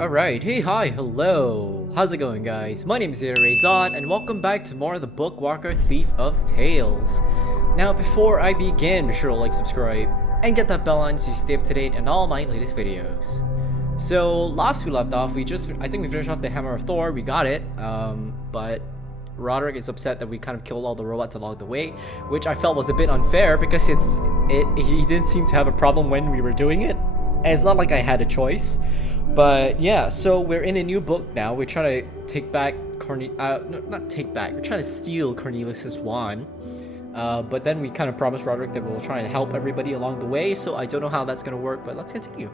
Alright, hey, hi, hello! How's it going, guys? My name is ZetaRayZod, and welcome back to more of the Bookwalker Thief of Tales. Now, before I begin, be sure to like, subscribe, and get that bell on so you stay up to date on all my latest videos. So, last we left off, I think we finished off the Hammer of Thor, we got it, but Roderick is upset that we kind of killed all the robots along the way, which I felt was a bit unfair because he didn't seem to have a problem when we were doing it, and it's not like I had a choice. But yeah, so we're in a new book now. We're trying to take back not take back. We're trying to steal Cornelius's wand. But then we kind of promised Roderick that we'll try and help everybody along the way. So I don't know how that's gonna work, but let's continue.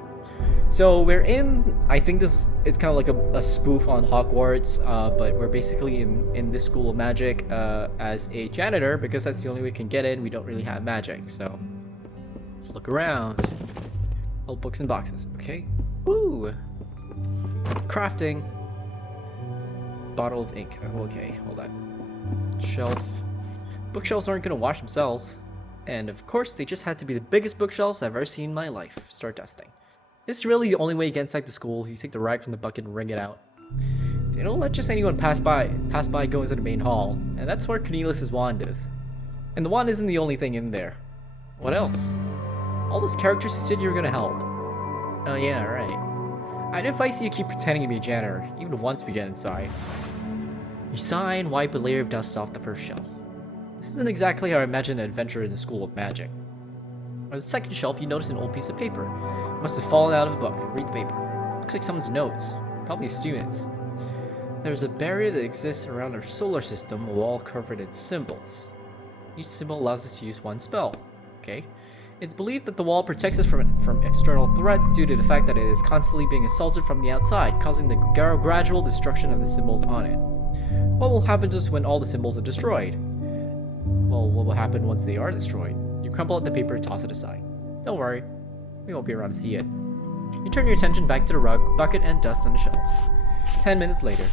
So we're in. I think this is kind of like a spoof on Hogwarts, but we're basically in this school of magic as a janitor because that's the only way we can get in. We don't really have magic, so let's look around. Old books and boxes. Okay. Ooh. Crafting. Bottle of ink. Okay, hold on. Shelf. Bookshelves aren't gonna wash themselves. And of course, they just had to be the biggest bookshelves I've ever seen in my life. Start dusting. This is really the only way to get inside the school. You take the rag from the bucket and wring it out. They don't let just anyone pass by go into the main hall. And that's where Cornelius's wand is. And the wand isn't the only thing in there. What else? All those characters who said you were gonna help. Oh yeah, right. I'd advise you to keep pretending to be a janitor, even once we get inside. You sigh and wipe a layer of dust off the first shelf. This isn't exactly how I imagine an adventure in the School of Magic. On the second shelf, you notice an old piece of paper. It must have fallen out of a book. Read the paper. Looks like someone's notes. Probably a student's. There's a barrier that exists around our solar system, a wall covered in symbols. Each symbol allows us to use one spell. Okay. It's believed that the wall protects us from external threats due to the fact that it is constantly being assaulted from the outside, causing the gradual destruction of the symbols on it. What will happen to us when all the symbols are destroyed? Well, what will happen once they are destroyed? You crumple up the paper and toss it aside. Don't worry, we won't be around to see it. You turn your attention back to the rug, bucket, and dust on the shelves. 10 minutes later.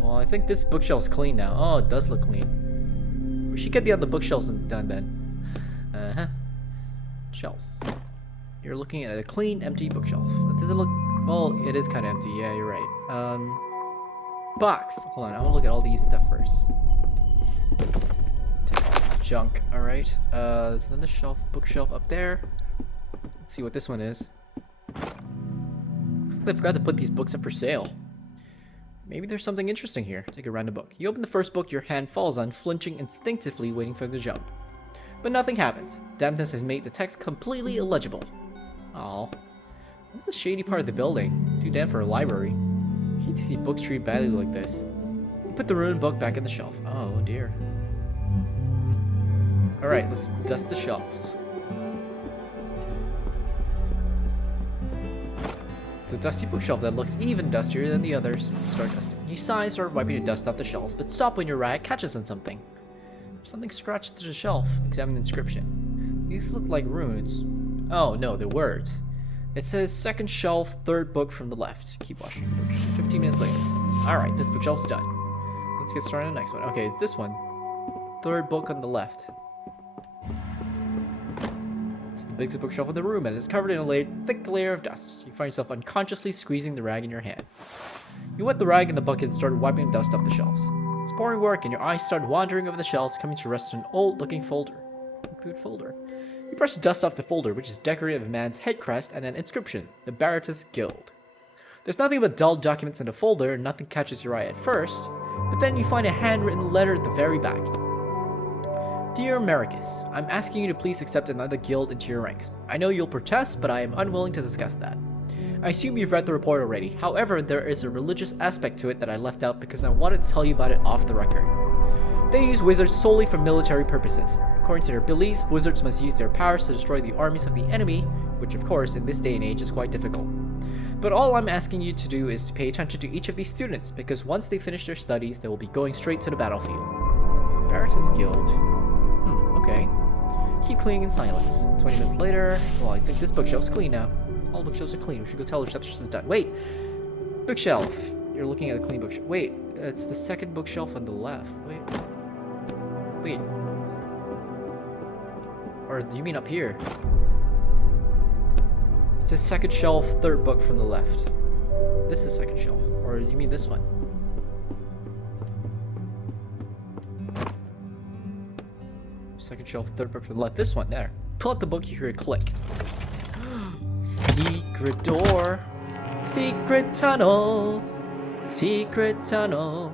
Well, I think this bookshelf's clean now. Oh, it does look clean. We should get the other bookshelves done then. Uh-huh. Shelf. You're looking at a clean, empty bookshelf. It doesn't look... Well, it is kind of empty. Yeah, you're right. Box. Hold on, I want to look at all these stuff first. Take off the junk. Alright. There's another shelf, bookshelf up there. Let's see what this one is. Looks like I forgot to put these books up for sale. Maybe there's something interesting here. Take a random book. You open the first book your hand falls on, flinching instinctively, waiting for the jump. But nothing happens. Dampness has made the text completely illegible. Aww. This is the shady part of the building. Too damp for a library. I hate to see books treated badly like this. You put the ruined book back in the shelf. Oh dear. Alright, let's dust the shelves. It's a dusty bookshelf that looks even dustier than the others. Start dusting. You sigh and start wiping the dust off the shelves, but stop when your rag catches on something. Something scratched to the shelf. Examine the inscription. These look like runes. Oh no, they're words. It says second shelf, third book from the left. Keep washing the bookshelf. 15 minutes later. Alright, this bookshelf's done. Let's get started on the next one. Okay, it's this one. Third book on the left. It's the biggest bookshelf in the room and it's covered in a thick layer of dust. You find yourself unconsciously squeezing the rag in your hand. You wet the rag in the bucket and started wiping the dust off the shelves. It's boring work and your eyes start wandering over the shelves, coming to rest on an old-looking folder. Good folder. You brush the dust off the folder, which is decorated with a man's head crest and an inscription, the Baratus Guild. There's nothing but dull documents in the folder, and nothing catches your eye at first, but then you find a handwritten letter at the very back. Dear Americus, I'm asking you to please accept another guild into your ranks. I know you'll protest, but I am unwilling to discuss that. I assume you've read the report already. However, there is a religious aspect to it that I left out because I wanted to tell you about it off the record. They use wizards solely for military purposes. According to their beliefs, wizards must use their powers to destroy the armies of the enemy, which of course in this day and age is quite difficult. But all I'm asking you to do is to pay attention to each of these students, because once they finish their studies, they will be going straight to the battlefield. Baratus Guild. Okay. Keep cleaning in silence. 20 minutes later. Well, I think this bookshelf's clean now. All bookshelves are clean. We should go tell the receptionist is done. Wait! Bookshelf. You're looking at a clean bookshelf. Wait, it's the second bookshelf on the left. Wait. Or do you mean up here? It says second shelf, third book from the left. This is second shelf. Or you mean this one? Second shelf, third book from the left. This one, there. Pull out the book, you hear a click. Secret door. Secret tunnel. Secret tunnel.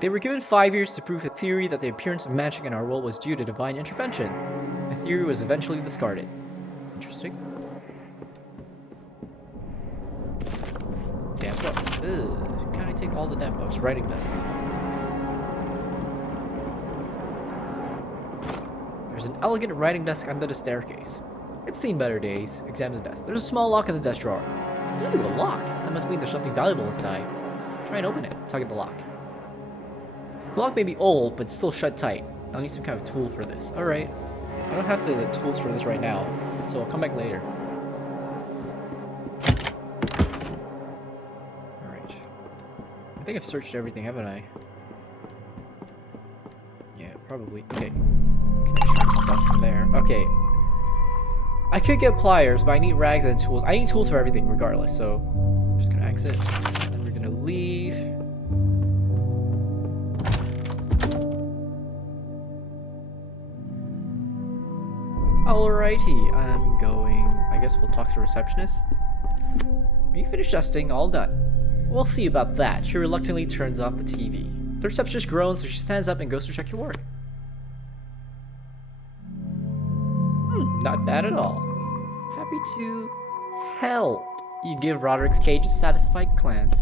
They were given 5 years to prove a theory that the appearance of magic in our world was due to divine intervention. The theory was eventually discarded. Interesting. Damn books. Ugh. Can I take all the damn books? Writing desk. There's an elegant writing desk under the staircase. It's seen better days. Examine the desk. There's a small lock in the desk drawer. Ooh, a lock. That must mean there's something valuable inside. Try and open it. Tug at the lock. The lock may be old, but still shut tight. I'll need some kind of tool for this. Alright. I don't have the tools for this right now, so I'll come back later. Alright. I think I've searched everything, haven't I? Yeah, probably. Okay. Can extract stuff from there. Okay. I could get pliers, but I need rags and tools. I need tools for everything, regardless, so I'm just gonna exit. And then we're gonna leave. Alrighty, I'm going... I guess we'll talk to the receptionist. Are you finished dusting? All done. We'll see about that. She reluctantly turns off the TV. The receptionist groans, so she stands up and goes to check your work. Not bad at all. Happy to help. You give Roderick's cage a satisfied glance.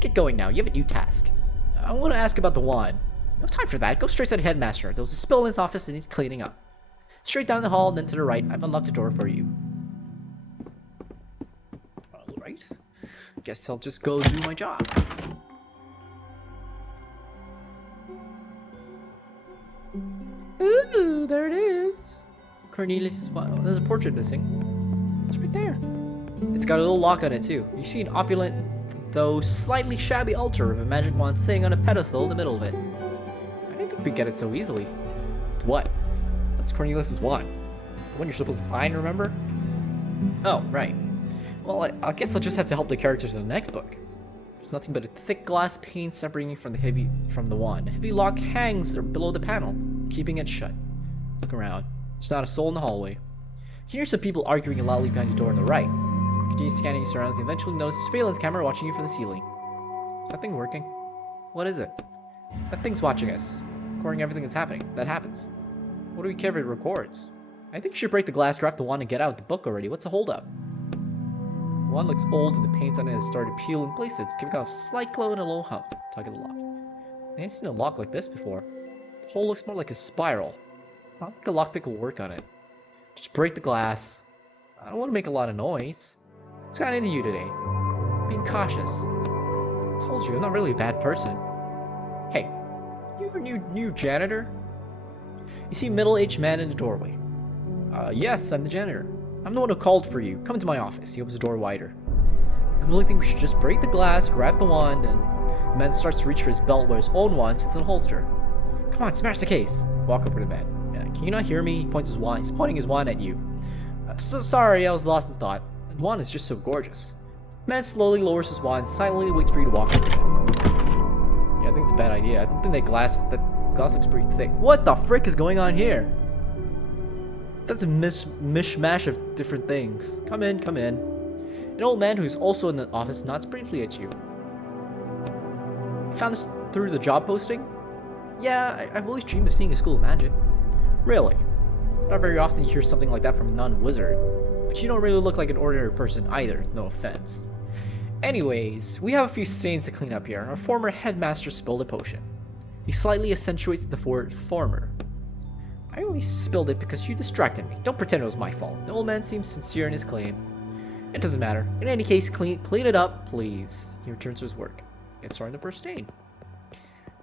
Get going now, you have a new task. I want to ask about the wand. No time for that, go straight to the headmaster. There was a spill in his office and he's cleaning up. Straight down the hall, then to the right. I've unlocked the door for you. Alright. Guess I'll just go do my job. Ooh, there it is. Cornelius' smile. There's a portrait missing. It's right there. It's got a little lock on it too. You see an opulent, though slightly shabby altar of a magic wand sitting on a pedestal in the middle of it. I didn't think we'd get it so easily. It's what? That's Cornelius' wand. The one you're supposed to find, remember? Oh, right. Well, I guess I'll just have to help the characters in the next book. There's nothing but a thick glass pane separating from the wand. A heavy lock hangs below the panel, keeping it shut. Look around. There's not a soul in the hallway. You hear some people arguing loudly behind the door on the right. Continue scanning your surroundings and eventually notice a surveillance camera watching you from the ceiling. Is that thing working? What is it? That thing's watching us, recording everything that happens. What do we care if it records? I think you should break the glass, grab the wand, and get out of the book already. What's the holdup? The wand looks old and the paint on it has started to peel in places, giving off a slight glow and a low hum. Tug at the lock. I haven't seen a lock like this before. The hole looks more like a spiral. I don't think a lockpick will work on it. Just break the glass. I don't want to make a lot of noise. What's got into you today? Being cautious. I told you, I'm not really a bad person. Hey, you a new janitor? You see a middle-aged man in the doorway. Yes, I'm the janitor. I'm the one who called for you. Come into my office. He opens the door wider. I really think we should just break the glass, grab the wand, and the man starts to reach for his belt where his own wand sits in a holster. Come on, smash the case. Walk over to the man. Can you not hear me? He points his wand. He's pointing his wand at you. So sorry, I was lost in thought. The wand is just so gorgeous. The man slowly lowers his wand, silently waits for you to walk over to him. Yeah, I think it's a bad idea. I don't think that glass looks pretty thick. What the frick is going on here? That's a mishmash of different things. Come in, come in. An old man who's also in the office nods briefly at you. You found this through the job posting? Yeah, I've always dreamed of seeing a school of magic. Really? It's not very often you hear something like that from a non-wizard. But you don't really look like an ordinary person either, no offense. Anyways, we have a few stains to clean up here. Our former headmaster spilled a potion. He slightly accentuates the word former. I only spilled it because you distracted me. Don't pretend it was my fault. The old man seems sincere in his claim. It doesn't matter. In any case, clean it up, please. He returns to his work. Gets started on the first stain.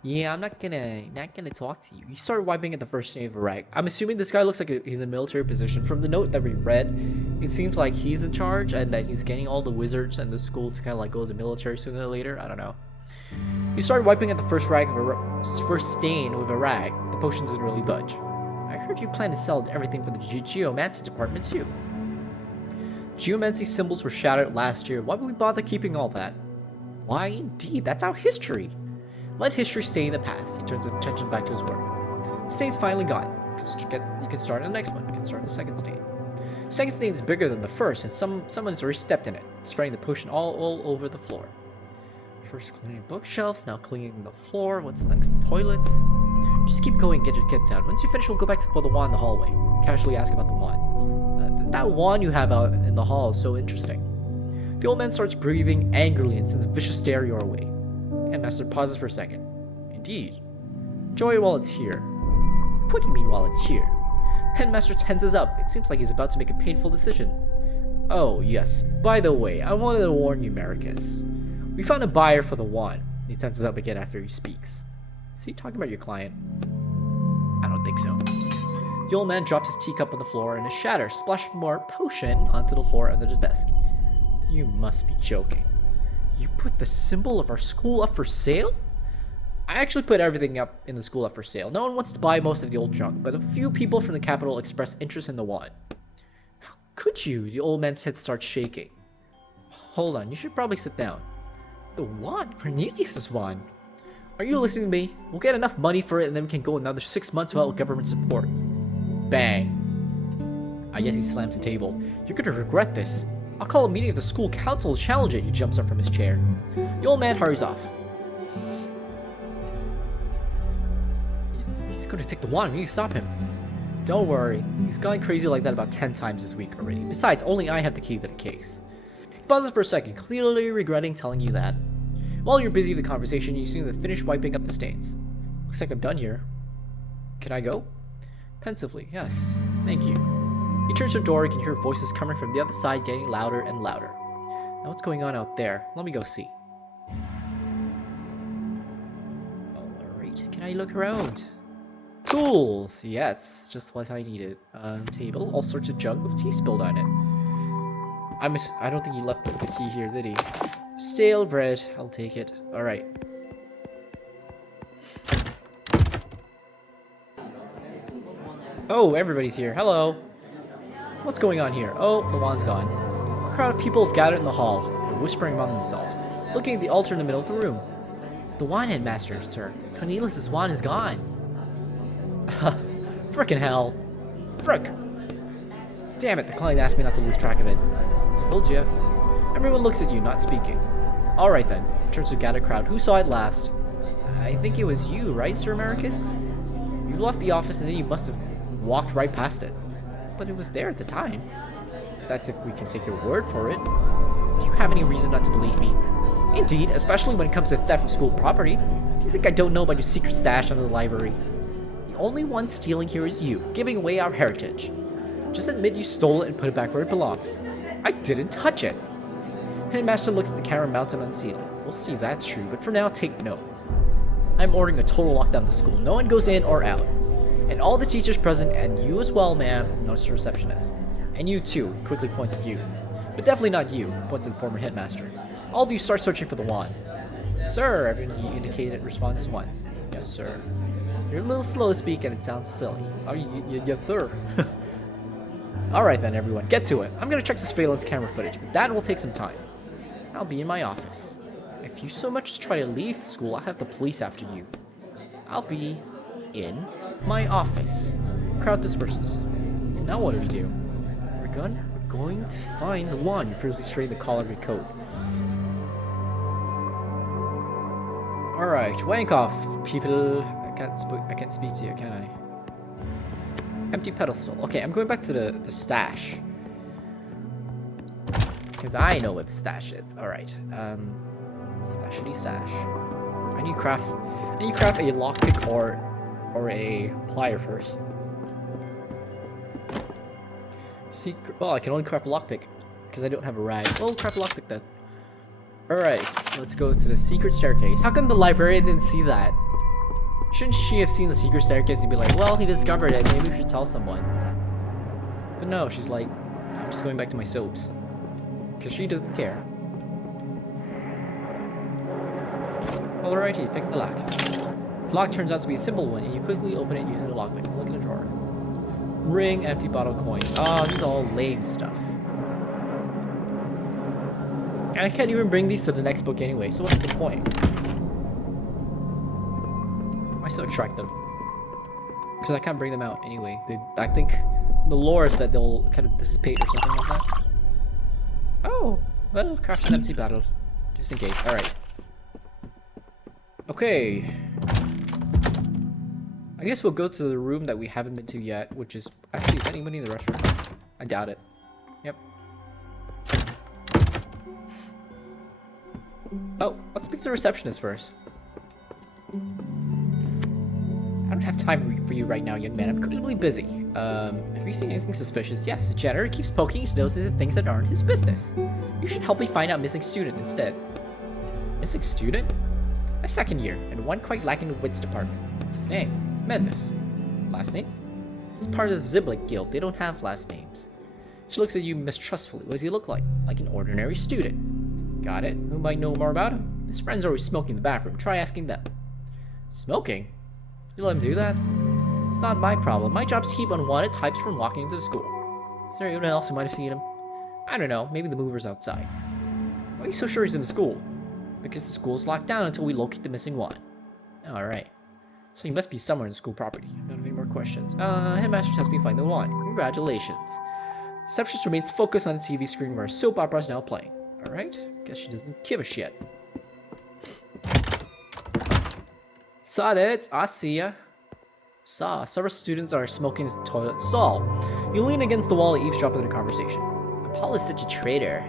Yeah, I'm not gonna talk to you. You start wiping at the first stain of a rag. I'm assuming this guy looks like he's in a military position. From the note that we read, it seems like he's in charge and that he's getting all the wizards and the school to kind of like go to the military sooner or later. I don't know. You start wiping at the first stain with a rag. The potion doesn't really budge. I heard you plan to sell everything for the geomancy department too. Geomancy symbols were shattered last year. Why would we bother keeping all that? Why indeed, that's our history. Let history stay in the past. He turns his attention back to his work. The stain's finally gone. You can start on the next one. You can start the second stain. The second stain is bigger than the first, and someone's already stepped in it, spraying the potion all over the floor. First cleaning bookshelves, now cleaning the floor. What's next? Toilets. Just keep going, get down. Once you finish, we'll go back for the wand in the hallway. Casually ask about the wand. That wand you have out in the hall is so interesting. The old man starts breathing angrily and sends a vicious stare your way. Headmaster pauses for a second. Indeed. Enjoy it while it's here. What do you mean while it's here? Headmaster tenses up. It seems like he's about to make a painful decision. Oh, yes. By the way, I wanted to warn you, Maricus. We found a buyer for the wand. He tenses up again after he speaks. Is he talking about your client? I don't think so. The old man drops his teacup on the floor and it shatters, splashing more potion onto the floor under the desk. You must be joking. You put the symbol of our school up for sale? I actually put everything up in the school up for sale. No one wants to buy most of the old junk, but a few people from the capital express interest in the wand. How could you? The old man's head starts shaking. Hold on, you should probably sit down. The wand? Cornelius' wand? Are you listening to me? We'll get enough money for it and then we can go another 6 months without government support. Bang. I guess he slams the table. You're gonna regret this. I'll call a meeting of the school council to challenge it. He jumps up from his chair. The old man hurries off. He's going to take the wand. We need to stop him. Don't worry. He's gone crazy like that about 10 times this week already. Besides, only I have the key to the case. He pauses for a second, clearly regretting telling you that. While you're busy with the conversation, you seem to finish wiping up the stains. Looks like I'm done here. Can I go? Pensively, yes. Thank you. He turns to the door. You can hear voices coming from the other side, getting louder and louder. Now what's going on out there? Let me go see. Alright, can I look around? Tools! Yes, just what I needed. Table, all sorts of junk with tea spilled on it. I don't think he left the key here, did he? Stale bread, I'll take it. Alright. Oh, everybody's here. Hello. What's going on here? Oh, the wand's gone. A crowd of people have gathered in the hall. They're whispering among themselves, looking at the altar in the middle of the room. It's the wine headmaster, sir. Cornelius' wand is gone. Frickin' hell. Frick. Damn it, the client asked me not to lose track of it. Told ya. Everyone looks at you, not speaking. Alright then, turns to the gathered crowd. Who saw it last? I think it was you, right, Sir Maricus? You left the office and then you must have walked right past it. But it was there at the time. That's if we can take your word for it. Do you have any reason not to believe me? Indeed, especially when it comes to theft of school property. Do you think I don't know about your secret stash under the library? The only one stealing here is you, giving away our heritage. Just admit you stole it and put it back where it belongs. I didn't touch it. Headmaster looks at the camera mounted on the ceiling. We'll see if that's true, but for now, take note. I'm ordering a total lockdown of the school. No one goes in or out. And all the teachers present, and you as well, ma'am, notes the receptionist. And you too, he quickly points at you. But definitely not you, points at the former headmaster. All of you start searching for the wand. Sir, everyone he indicated responds as one. Yes, sir. You're a little slow to speak and it sounds silly. Oh, you sir. Alright then, everyone, get to it. I'm gonna check this surveillance camera footage, but that will take some time. I'll be in my office. If you so much as try to leave the school, I'll have the police after you. I'll be in my office. Crowd disperses. So now what do? We're going to find the one. You fiercely straighten the collar of your coat. Alright, wank off, people. I can't speak to you, can I? Empty pedestal. Okay, I'm going back to the stash. Because I know what the stash is. Alright. Stashity stash. I need to craft a lockpick or a plier first. Secret. Well, I can only craft a lockpick because I don't have a rag. Well, craft a lockpick then. Alright, let's go to the secret staircase. How come the librarian didn't see that? Shouldn't she have seen the secret staircase and be like, well, he discovered it, maybe we should tell someone. But no, she's like, I'm just going back to my soaps. Because she doesn't care. Alrighty, pick the lock. The lock turns out to be a simple one, and you quickly open it using the lockpick. Look in the drawer. Ring, empty bottle, coin. Oh, this is all lame stuff. And I can't even bring these to the next book anyway, so what's the point? I still extract them. Because I can't bring them out anyway. I think the lore is that they'll kind of dissipate or something like that. Oh, well, craft an empty bottle. Just in case. Alright. Okay. I guess we'll go to the room that we haven't been to yet, which is... Actually, is anybody in the restroom? I doubt it. Yep. Oh, let's speak to the receptionist first. I don't have time for you right now, young man. I'm incredibly busy. Have you seen anything suspicious? Yes, the janitor keeps poking his nose into things that aren't his business. You should help me find out missing student instead. Missing student? A second year, and one quite lacking the wits department. What's his name? Mendes. Last name? He's part of the Ziblik Guild. They don't have last names. She looks at you mistrustfully. What does he look like? Like an ordinary student. Got it. Who might know more about him? His friends are always smoking in the bathroom. Try asking them. Smoking? You let him do that? It's not my problem. My job is to keep unwanted types from walking into the school. Is there anyone else who might have seen him? I don't know. Maybe the mover's outside. Why are you so sure he's in the school? Because the school's locked down until we locate the missing one. Alright. So he must be somewhere in the school property. Don't have any more questions. Headmaster tells me to find the one. Congratulations. Receptionist remains focused on the TV screen where a soap opera is now playing. Alright. Guess she doesn't give a shit. Saw it. I see ya. Saw. Several students are smoking in the toilet stall. You lean against the wall to eavesdrop on their conversation. Paul is such a traitor.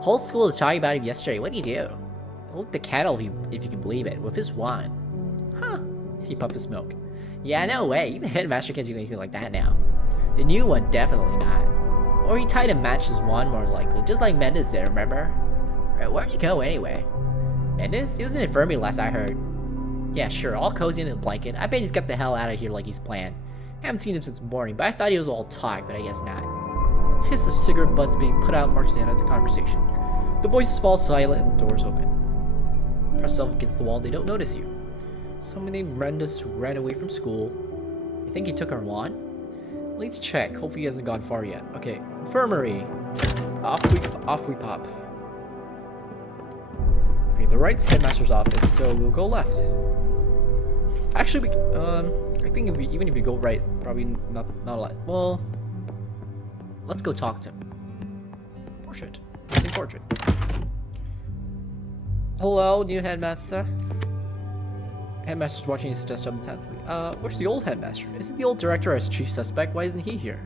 Whole school was talking about him yesterday. What do you do? Look the candle if you can believe it, with his wand. Huh. See puff of smoke. Yeah, no way. Even the headmaster can't do anything like that now. The new one, definitely not. Or he tied a match his wand more likely, just like Mendes did, remember? Alright, where'd you go anyway? Mendes? He was in the infirmary last I heard. Yeah, sure, all cozy in a blanket. I bet he's got the hell out of here like he's planned. Haven't seen him since morning, but I thought he was all talk, but I guess not. Hiss of cigarette butts being put out marks the end of the conversation. The voices fall silent and the doors open. Press yourself against the wall, they don't notice you. Someone named Rendus ran away from school. You think he took our wand? Let's check. Hopefully he hasn't gone far yet. Okay, infirmary. Off we pop. Okay, the right's headmaster's office, so we'll go left. Actually, I think even if we go right, probably not a lot. Well, let's go talk to him. Portrait. Missing portrait. Hello, new headmaster. Headmaster's watching his desktop intensely. Where's the old headmaster? Isn't the old director as chief suspect? Why isn't he here?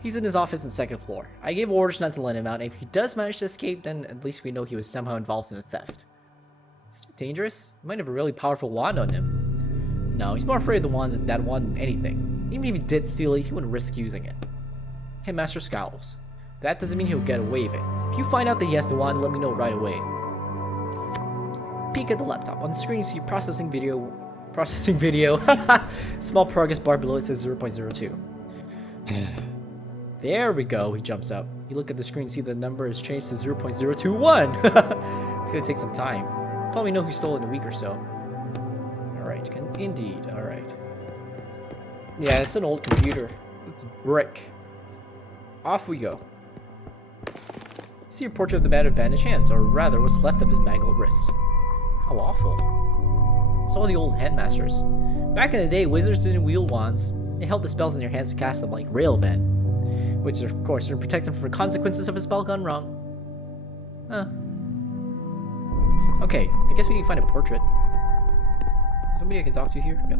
He's in his office on the second floor. I gave orders not to let him out, and if he does manage to escape, then at least we know he was somehow involved in the theft. Is it dangerous? He might have a really powerful wand on him. No, he's more afraid of the wand than that wand than anything. Even if he did steal it, he wouldn't risk using it. Headmaster scowls. That doesn't mean he'll get away with it. If you find out that he has the wand, let me know right away. Peek at the laptop. On the screen you see processing video. Small progress bar below it says 0.02. There we go, he jumps up. You look at the screen and see the number has changed to 0.021. It's gonna take some time. Probably know who stole it in a week or so. Alright, indeed, alright. Yeah, it's an old computer. It's brick. Off we go. See a portrait of the man with bandaged hands, or rather what's left of his mangled wrists. How awful. So are the old headmasters. Back in the day, wizards didn't wield wands. They held the spells in their hands to cast them like real men. Which, of course, would protect them from the consequences of a spell gone wrong. Huh. Okay, I guess we need to find a portrait. Somebody I can talk to here? No.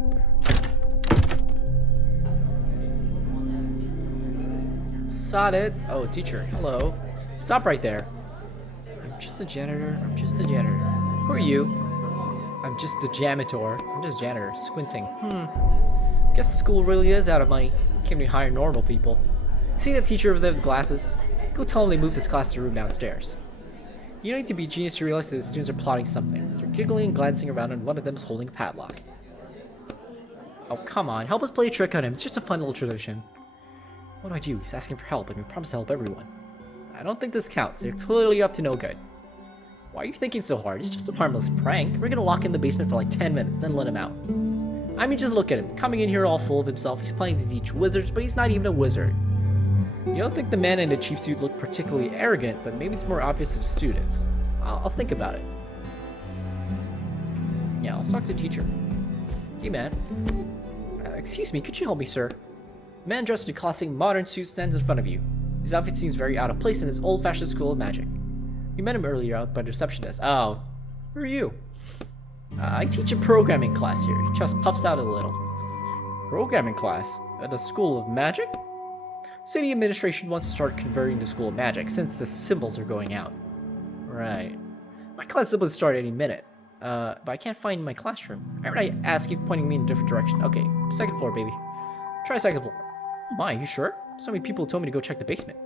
Saw it. Oh, teacher. Hello. Stop right there. I'm just a janitor. Who are you? I'm just a janitor. I'm just janitor. Squinting. Guess the school really is out of money. Can't even hire normal people. See that teacher over there with glasses? Go tell him they moved his class to the room downstairs. You don't need to be a genius to realize that the students are plotting something. They're giggling and glancing around, and one of them is holding a padlock. Oh, come on. Help us play a trick on him. It's just a fun little tradition. What do I do? He's asking for help, and we promise to help everyone. I don't think this counts. They're clearly up to no good. Why are you thinking so hard? It's just a harmless prank. We're gonna lock him in the basement for like 10 minutes, then let him out. I mean, just look at him. Coming in here all full of himself. He's planning to teach wizards, but he's not even a wizard. You don't think the man in the cheap suit looked particularly arrogant, but maybe it's more obvious to the students. I'll think about it. Yeah, I'll talk to the teacher. Hey, man. Excuse me, could you help me, sir? A man dressed in a classic modern suit stands in front of you. His outfit seems very out of place in this old-fashioned school of magic. You met him earlier out by the receptionist. Oh, who are you? I teach a programming class here. He just puffs out a little. Programming class? At the School of Magic? City administration wants to start converting the School of Magic since the symbols are going out. Right. My class is supposed to start any minute. But I can't find my classroom. I heard I asked, keep pointing me in a different direction. Okay, second floor, baby. Try second floor. Oh my, you sure? So many people told me to go check the basement.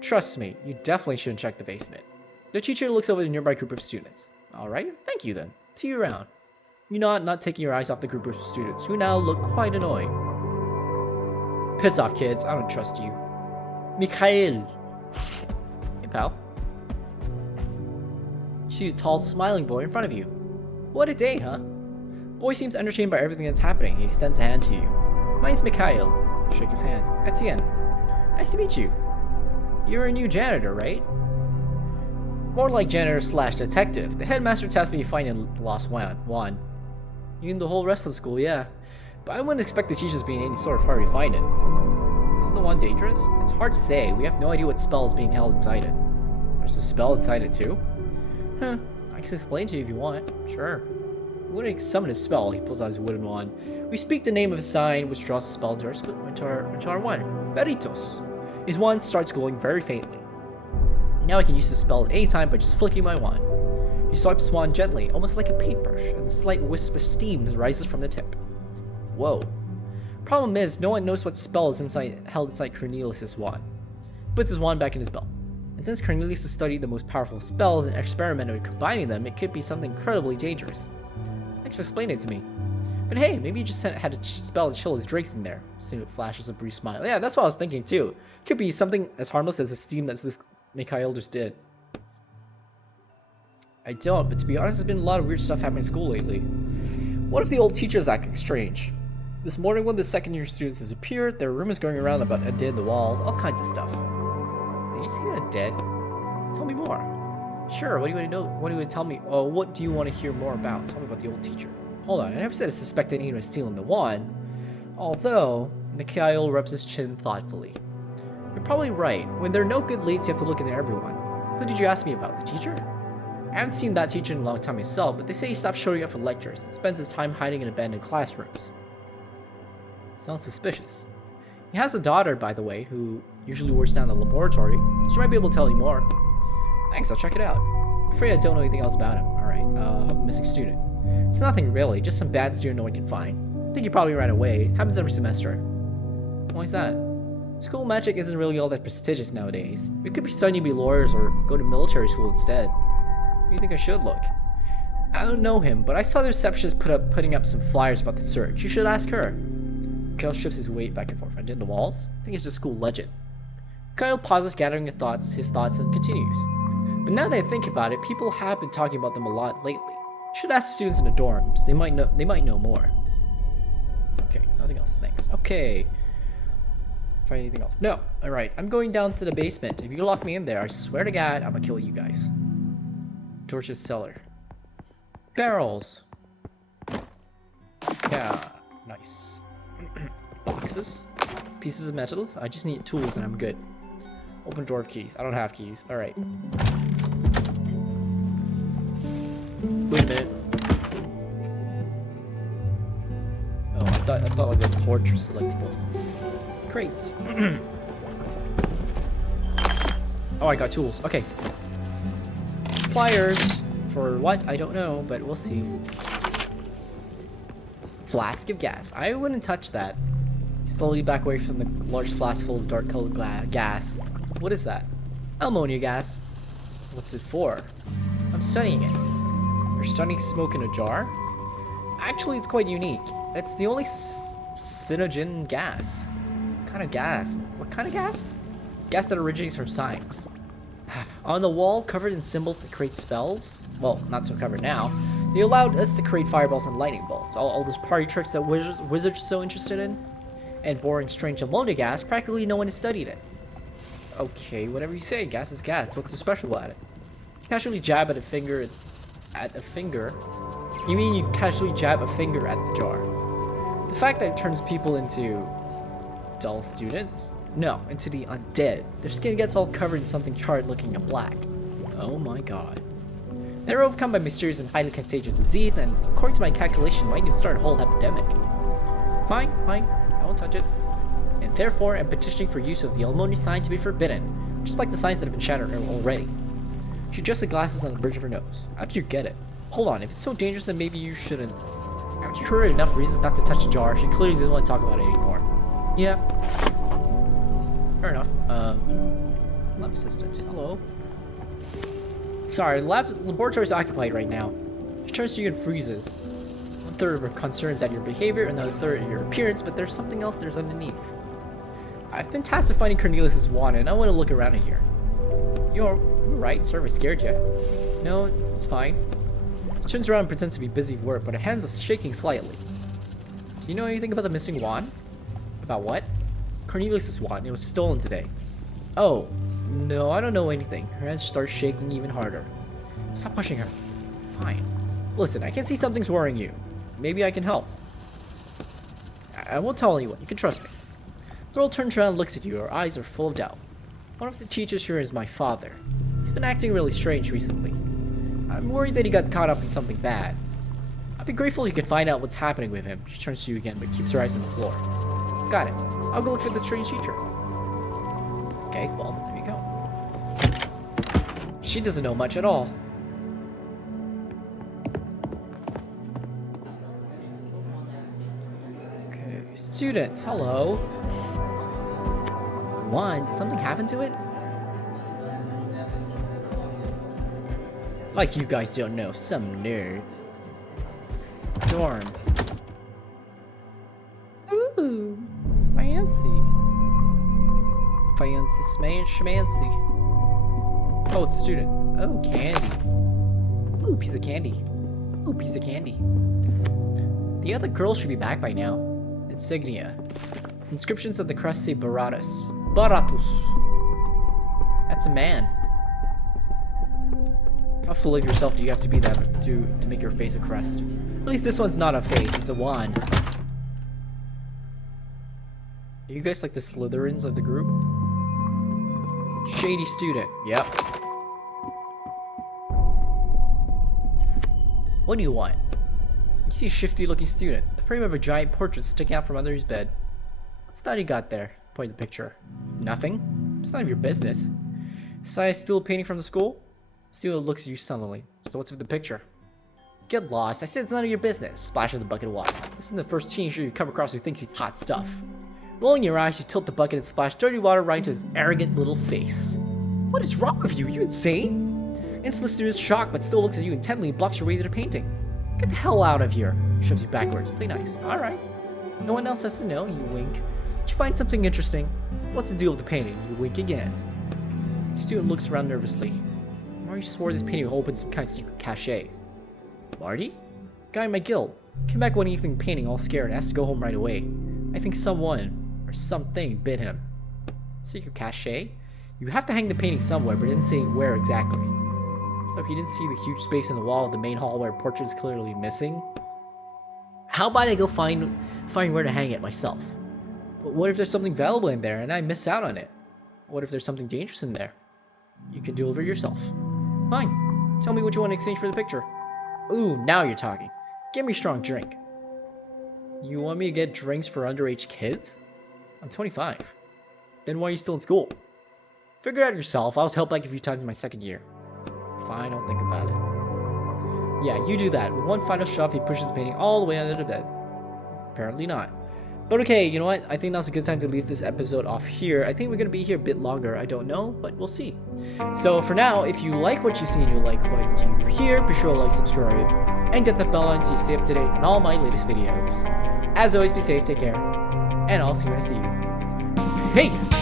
Trust me, you definitely shouldn't check the basement. The teacher looks over the nearby group of students. Alright, thank you then. See you around. You not taking your eyes off the group of students, who now look quite annoying. Piss off, kids. I don't trust you. Mikhail. Hey, pal. See a tall, smiling boy in front of you. What a day, huh? Boy seems entertained by everything that's happening. He extends a hand to you. My name's Mikhail. Shake his hand. Etienne. Nice to meet you. You're a new janitor, right? More like janitor/detective. The headmaster tasked me to find and lost Juan. You and the whole rest of the school, yeah. But I wouldn't expect the teachers to be in any sort of hurry to find it. Isn't the wand dangerous? It's hard to say. We have no idea what spell is being held inside it. There's a spell inside it too? Huh. I can explain to you if you want. Sure. When we summon a spell, he pulls out his wooden wand. We speak the name of a sign which draws the spell into our wand. Beritos. His wand starts glowing very faintly. Now I can use the spell at any time by just flicking my wand. He swipes his wand gently, almost like a paintbrush, and a slight wisp of steam rises from the tip. Whoa. Problem is, no one knows what spell is held inside Cornelius' wand. He puts his wand back in his belt. And since Cornelius has studied the most powerful spells and experimented with combining them, it could be something incredibly dangerous. Thanks for explaining it to me. But hey, maybe you just had a spell to chill his drakes in there. Seeing flashes a brief smile. Yeah, that's what I was thinking too. It could be something as harmless as the steam that this Mikhail just did. I don't, but to be honest, there's been a lot of weird stuff happening in school lately. What if the old teacher's acting strange? This morning when the second year students disappeared, there were rumors going around about a dead in the walls, all kinds of stuff. Did you see a dead? Tell me more. Sure, what do you want to know? What do you want to tell me? Oh, what do you want to hear more about? Tell me about the old teacher. Hold on, I never said I suspected anyone of stealing the wand. Although, Mikhail rubs his chin thoughtfully. You're probably right. When there are no good leads, you have to look into everyone. Who did you ask me about? The teacher? I haven't seen that teacher in a long time myself, but they say he stopped showing up for lectures and spends his time hiding in abandoned classrooms. Sounds suspicious. He has a daughter, by the way, who usually works down in the laboratory. She might be able to tell you more. Thanks, I'll check it out. I'm afraid I don't know anything else about him. Alright, missing student. It's nothing really, just some bad student no one can find. I think he probably ran away. Happens every semester. Why is that? School magic isn't really all that prestigious nowadays. We could be studying to be lawyers or go to military school instead. Where do you think I should look? I don't know him, but I saw the receptionist putting up some flyers about the search. You should ask her. Kyle shifts his weight back and forth. And in the walls? I think it's just school legend. Kyle pauses, gathering his thoughts, and continues. But now that I think about it, people have been talking about them a lot lately. You should ask the students in the dorms. They might know more. Okay, nothing else. Thanks. Okay. Find anything else? No. Alright, I'm going down to the basement. If you lock me in there, I swear to God, I'm gonna kill you guys. Torches cellar. Barrels. Yeah, nice. Boxes. Pieces of metal. I just need tools and I'm good. Open drawer of keys. I don't have keys. Alright. Wait a minute. Oh, I thought like the torch was selectable. Crates. Oh, I got tools. Okay. Pliers. For what? I don't know, but we'll see. Flask of gas. I wouldn't touch that. Slowly back away from the large flask full of dark colored gas. What is that? Ammonia gas. What's it for? I'm studying it. You're studying smoke in a jar? Actually, it's quite unique. It's the only cyanogen gas. What kind of gas? What kind of gas? Gas that originates from science. On the wall, covered in symbols that create spells. Well, not so covered now. They allowed us to create fireballs and lightning bolts. All those party tricks that wizards are so interested in. And boring, strange ammonia gas, practically no one has studied it. Okay, whatever you say, gas is gas. What's so special about it? casually jab at a finger You mean you casually jab a finger at the jar? The fact that it turns people into dull students? No, into the undead. Their skin gets all covered in something charred looking and black. Oh my god. They're overcome by mysterious and highly contagious disease, and according to my calculation, might even start a whole epidemic. Fine, I won't touch it. And therefore, I'm petitioning for use of the Almoni sign to be forbidden, just like the signs that have been shattered already. She adjusted glasses on the bridge of her nose. How did you get it? Hold on, if it's so dangerous, then maybe you shouldn't. Haven't you heard enough reasons not to touch the jar? She clearly doesn't want to talk about it anymore. Yeah. Fair enough. Lab assistant. Hello. Sorry, the laboratory is occupied right now. She turns to you and freezes. 1/3 of her concern is at your behavior, another 1/3 at your appearance, but there's something else there's underneath. I've been tasked with finding Cornelius's wand, and I want to look around in here. You're right, sorry I scared you. No, it's fine. She turns around and pretends to be busy with work, but her hands are shaking slightly. Do you know anything about the missing wand? About what? Cornelius's wand. It was stolen today. Oh, no, I don't know anything. Her hands start shaking even harder. Stop pushing her. Fine. Listen, I can see something's worrying you. Maybe I can help. I won't tell anyone. You can trust me. The girl turns around and looks at you. Her eyes are full of doubt. One of the teachers here is my father. He's been acting really strange recently. I'm worried that he got caught up in something bad. I'd be grateful if you could find out what's happening with him. She turns to you again, but keeps her eyes on the floor. Got it. I'll go look for the strange teacher. Okay, well, there you go. She doesn't know much at all. Okay, student, hello. One, did something happen to it? Like you guys don't know, some nerd. Dorm. Ooh, fancy. Fancy schmancy. Oh, it's a student. Oh, candy. Ooh, piece of candy. Ooh, piece of candy. The other girls should be back by now. Insignia. Inscriptions of the crest say Baratus. Baratus. That's a man. How full of yourself do you have to be that to make your face a crest? At least this one's not a face, it's a wand. Are you guys like the Slytherins of the group? Shady student. Yep. What do you want? You see a shifty looking student. The frame of a giant portrait sticking out from under his bed. What's that you got there? Point the picture. Nothing? It's none of your business. Saya still painting from the school? Student looks at you sullenly. So what's with the picture? Get lost. I said it's none of your business. Splash in the bucket of water. This isn't the first teenager you come across who thinks he's hot stuff. Rolling your eyes, you tilt the bucket and splash dirty water right into his arrogant little face. What is wrong with you? You insane? Instantly, student is shocked, but still looks at you intently and blocks your way to the painting. Get the hell out of here. Shoves you backwards. Play nice. Alright. No one else has to know. You wink. Did you find something interesting? What's the deal with the painting? You wink again. The student looks around nervously. Marty swore this painting would open some kind of secret cache. Marty? Guy in my guild. Came back one evening painting all scared and asked to go home right away. I think someone or something bit him. Secret cache? You have to hang the painting somewhere, but it didn't say where exactly. So he didn't see the huge space in the wall of the main hall where a portrait is clearly missing? How about I go find where to hang it myself? But what if there's something valuable in there and I miss out on it? What if there's something dangerous in there? You can do it for yourself. Fine. Tell me what you want to exchange for the picture. Ooh, now you're talking. Give me a strong drink. You want me to get drinks for underage kids? I'm 25. Then why are you still in school? Figure it out yourself. I was held back a few times in my second year. Fine, don't think about it. Yeah, you do that. With one final shove, he pushes the painting all the way under the bed. Apparently not. But okay, you know what? I think now's a good time to leave this episode off here. I think we're going to be here a bit longer. I don't know, but we'll see. So for now, if you like what you see and you like what you hear, be sure to like, subscribe, and get that bell on so you stay up to date on all my latest videos. As always, be safe, take care, and I'll see you when I see you. Peace!